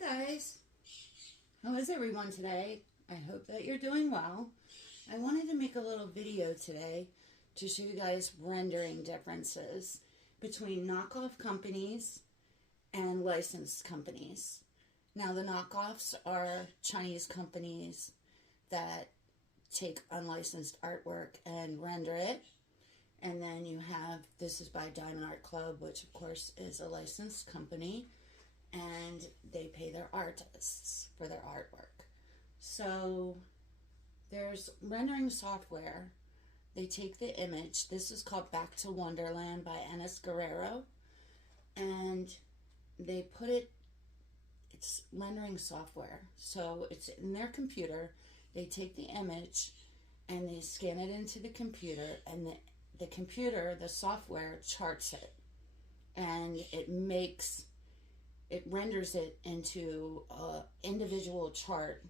guys, how is everyone today? I hope that you're doing well. I wanted to make a little video today to show you guys rendering differences between knockoff companies and licensed companies. Now the knockoffs are Chinese companies that take unlicensed artwork and render it. And then you have, this is by Diamond Art Club, which of course is a licensed company, and they pay their artists for their artwork. So there's rendering software. They take the image. This is called Back to Wonderland by Enes Guerrero, and they put it, it's rendering software. So it's in their computer. They take the image and they scan it into the computer, and the computer, the software, charts it, and it renders it into an individual chart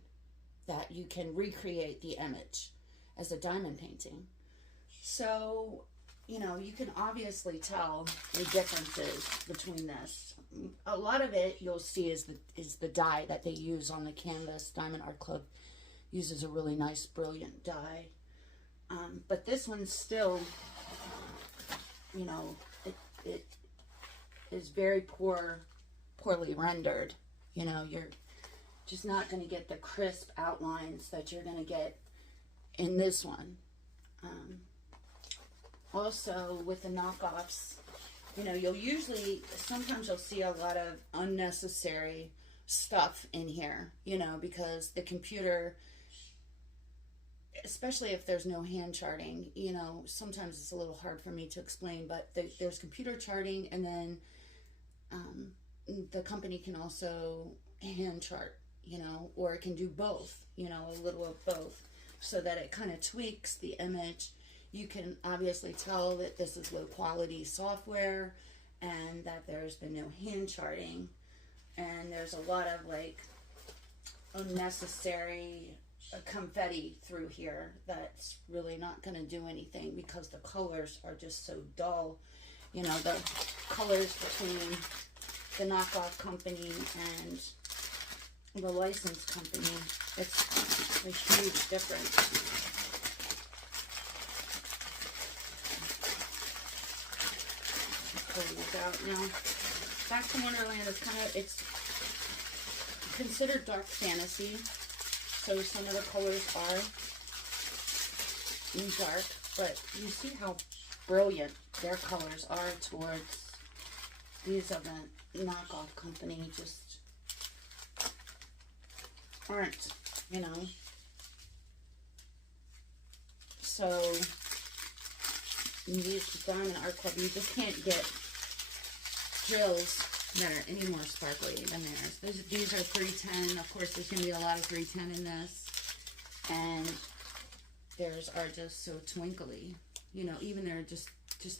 that you can recreate the image as a diamond painting. So, you know, you can obviously tell the differences between this. A lot of it you'll see is the dye that they use on the canvas. Diamond Art Club uses a really nice, brilliant dye. But this one's still, you know, it is very poorly rendered. You know, you're just not going to get the crisp outlines that you're going to get in this one. Also, with the knockoffs, you know, sometimes you'll see a lot of unnecessary stuff in here, you know, because the computer, especially if there's no hand charting, you know, sometimes it's a little hard for me to explain, but there's computer charting, and then the company can also hand chart, you know, or it can do both, you know, a little of both, so that it kind of tweaks the image. You can obviously tell that this is low quality software and that there's been no hand charting, and there's a lot of like unnecessary confetti through here that's really not going to do anything because the colors are just so dull. You know, the colors between the knockoff company and the licensed company, it's a huge difference. Pull these out now. Back to Wonderland is it's considered dark fantasy. So some of the colors are dark, but you see how brilliant their colors are towards these of the knockoff company. Just aren't, you know. So in these Diamond Art Club, you just can't get drills that are any more sparkly than theirs. These are 310. Of course, there's going to be a lot of 310 in this. And theirs are just so twinkly. You know, even their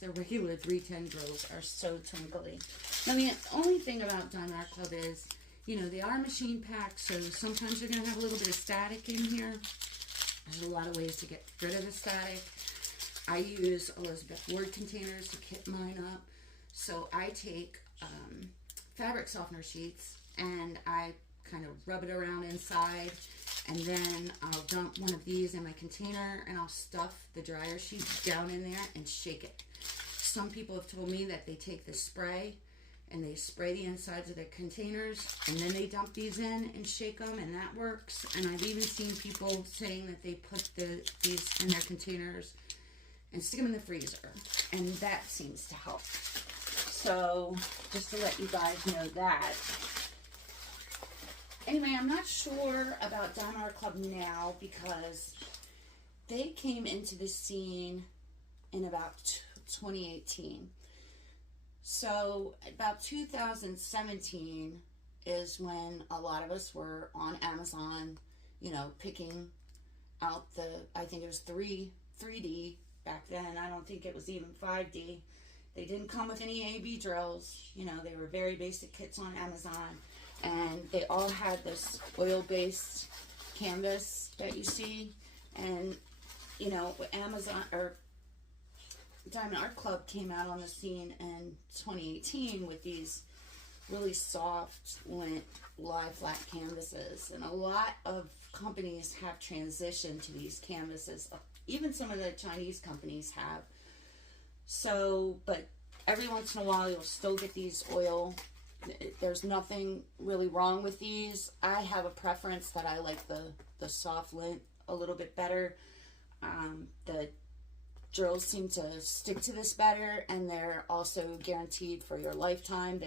their regular 310 drills are so twinkly. I mean, the only thing about Diamond Art Club is, you know, they are machine packed, so sometimes you're going to have a little bit of static in here. There's a lot of ways to get rid of the static. I use Elizabeth Ward containers to kit mine up. So I take fabric softener sheets and I kind of rub it around inside, and then I'll dump one of these in my container and I'll stuff the dryer sheet down in there and shake it. Some people have told me that they take the spray and they spray the insides of their containers and then they dump these in and shake them, and that works. And I've even seen people saying that they put these in their containers and stick them in the freezer, and that seems to help. So just to let you guys know that. Anyway, I'm not sure about Diamond Art Club now because they came into the scene in about 2018. So about 2017 is when a lot of us were on Amazon, you know, picking out I think it was 3D back then. I don't think it was even 5D. They didn't come with any A/B drills. You know, they were very basic kits on Amazon. And they all had this oil-based canvas that you see. And, you know, Amazon, or Diamond Art Club came out on the scene in 2018 with these really soft lint lie flat canvases, and a lot of companies have transitioned to these canvases. Even some of the Chinese companies have. So, but every once in a while you'll still get these oil. There's nothing really wrong with these. I have a preference that I like the soft lint a little bit better. The drills seem to stick to this better, and they're also guaranteed for your lifetime.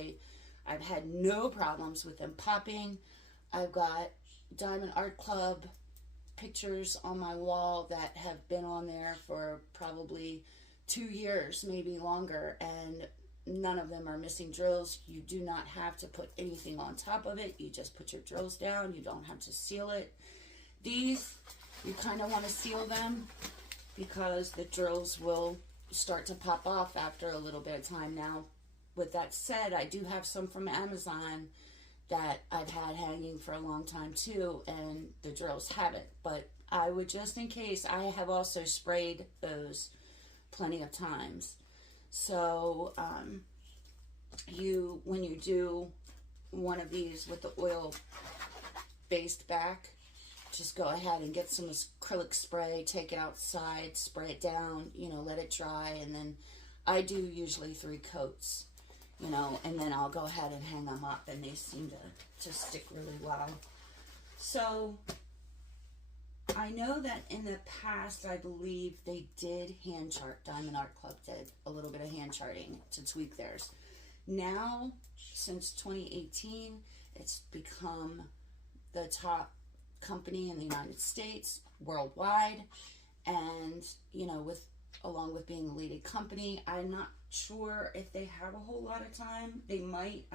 I've had no problems with them popping. I've got Diamond Art Club pictures on my wall that have been on there for probably 2 years, maybe longer, and none of them are missing drills. You do not have to put anything on top of it. You just put your drills down. You don't have to seal it. These, you kind of want to seal them because the drills will start to pop off after a little bit of time. Now, with that said, I do have some from Amazon that I've had hanging for a long time too, and the drills haven't. But I would, just in case, I have also sprayed those plenty of times. So when you do one of these with the oil based back, just go ahead and get some acrylic spray, take it outside, spray it down, let it dry, and then I do usually 3 coats, and then I'll go ahead and hang them up, and they seem to stick really well. So I know that in the past, I believe they did hand chart. Diamond Art Club did a little bit of hand charting to tweak theirs. Now, since 2018, it's become the top company in the United States, worldwide, and along with being a leading company, I'm not sure if they have a whole lot of time. They might.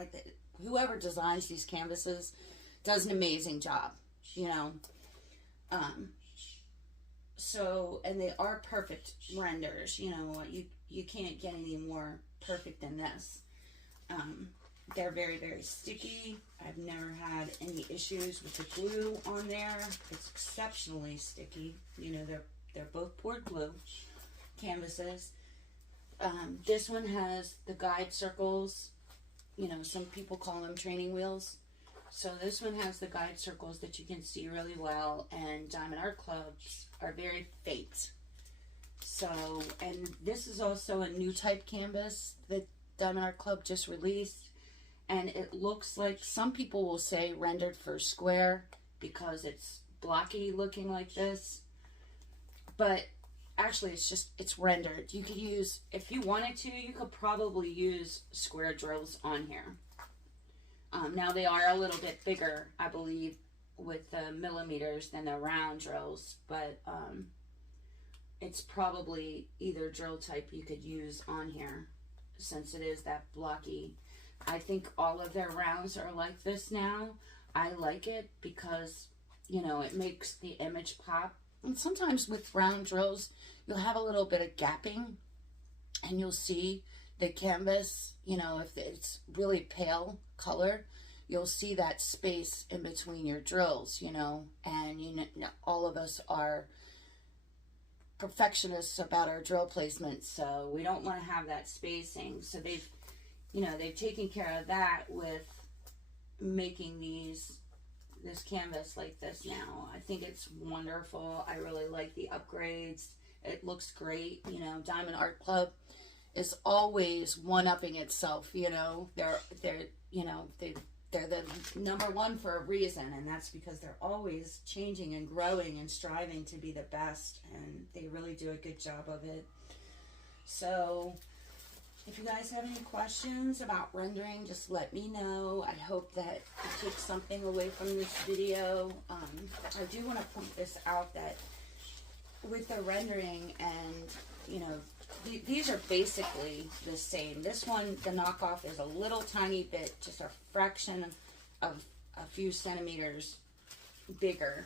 Whoever designs these canvases does an amazing job, so, and they are perfect renders. You can't get any more perfect than this. They're very, very sticky. I've never had any issues with the glue on there. It's exceptionally sticky. They're both poured glue canvases. This one has the guide circles. Some people call them training wheels. So this one has the guide circles that you can see really well, and Diamond Art Clubs are very faint. So, and this is also a new type canvas that Diamond Art Club just released. And it looks like, some people will say rendered for square because it's blocky looking like this. But actually it's rendered. You could use, if you wanted to, you could probably use square drills on here. Now they are a little bit bigger, I believe, with the millimeters than the round drills. But it's probably either drill type you could use on here, since it is that blocky. I think all of their rounds are like this now. I like it because, it makes the image pop. And sometimes with round drills, you'll have a little bit of gapping, and you'll see the canvas, if it's really pale color, you'll see that space in between your drills, and all of us are perfectionists about our drill placement, so we don't want to have that spacing. So they've taken care of that with making this canvas like this now. I think it's wonderful. I really like the upgrades. It looks great. Diamond Art Club is always one-upping itself. They're the #1 for a reason, and that's because they're always changing and growing and striving to be the best, and they really do a good job of it. So if you guys have any questions about rendering, just let me know. I hope that you take something away from this video. I do want to point this out, that with the rendering, and these are basically the same. This one, the knockoff, is a little tiny bit, just a fraction of a few centimeters bigger,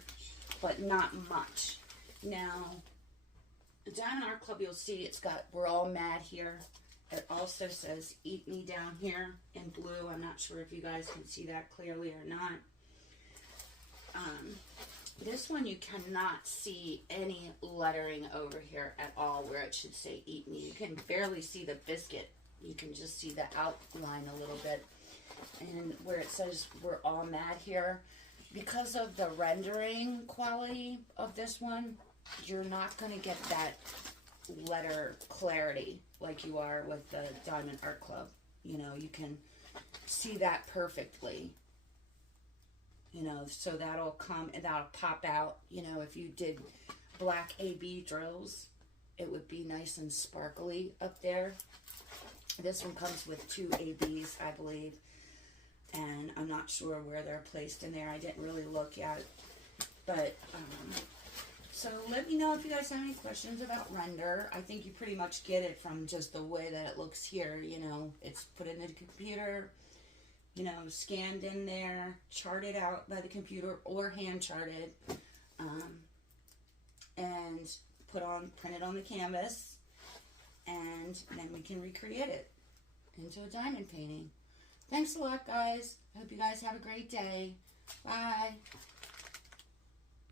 but not much. Now, the Diamond Art Club, you'll see it's got "We're All Mad" here. It also says "Eat Me" down here in blue. I'm not sure if you guys can see that clearly or not. This one, you cannot see any lettering over here at all where it should say "Eat Me." You can barely see the biscuit. You can just see the outline a little bit. and where it says we're all mad here, because of the rendering quality of this one, you're not going to get that letter clarity like you are with the Diamond Art Club. You know, you can see that perfectly. You know, so that'll come and that'll pop out. You know, if you did black AB drills, it would be nice and sparkly up there. This one comes with 2 ABs, I believe, and I'm not sure where they're placed in there. I didn't really look yet, but so let me know if you guys have any questions about render. I think you pretty much get it from just the way that it looks here. You know, it's put in the computer, you know, scanned in there, charted out by the computer or hand charted, and printed on the canvas, and then we can recreate it into a diamond painting. Thanks a lot, guys. I hope you guys have a great day. Bye.